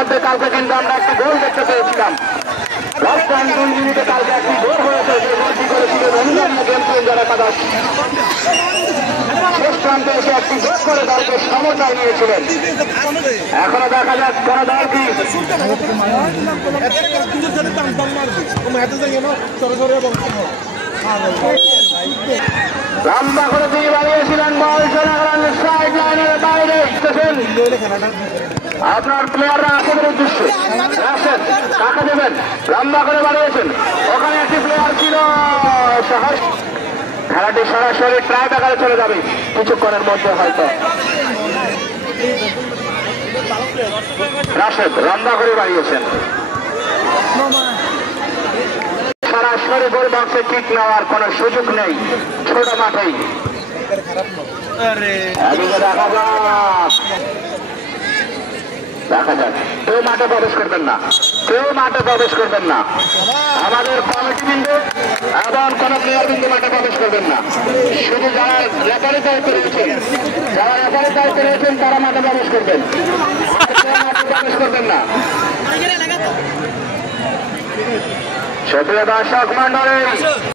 মধ্যে কালকে কিন্তু আমরা একটি গোল দেখতে পেয়েছিলাম। লাস্ট টাইম 2 মিনিটে কালকে একটি গোল হয়েছে, যে গোলটি করেছিলেন অন্যান্য গেম চেঞ্জার একাদশ। শেষ প্রান্তে এসে একটি গোল করে দলকে সমতায় নিয়েছিলেন। এখনো দেখা যাক কোন দল কি লম্বা করে তিনি বাড়িয়েছিলেন, বল চলে গেলেন সাইড লাইনের বাইরে। আপনার প্লেয়াররা আপনাদের উদ্দেশ্যে আসেন, কাকে দেবেন? লম্বা করে বাড়িয়েছেন, ওখানে একটি প্লেয়ার ছিল। খেলাটি সরাসরি ট্রাই ব্যাকারে চলে যাবে কিছুক্ষণের মধ্যে হয়তো। রাশেদ লম্বা করে বাড়িয়েছেন, সরাসরি গোল বক্সে কিক নেওয়ার কোন সুযোগ নেই ছোট মাঠেই। দেখা যাক, কেউ মাঠে প্রবেশ করবেন না, কেউ মাঠে প্রবেশ করবেন না। আমাদের কমিটি বিন্দু এবং কোন প্লেয়ার বিন্দু মাঠে প্রবেশ করবেন না। শুধু যারা রেফারির দায়িত্বে রয়েছেন, যারা রেফারির দায়িত্বে রয়েছেন তারা মাঠে প্রবেশ করবেন, মাঠে প্রবেশ করবেন না। সুপ্রিয় দর্শক মন্ডলী,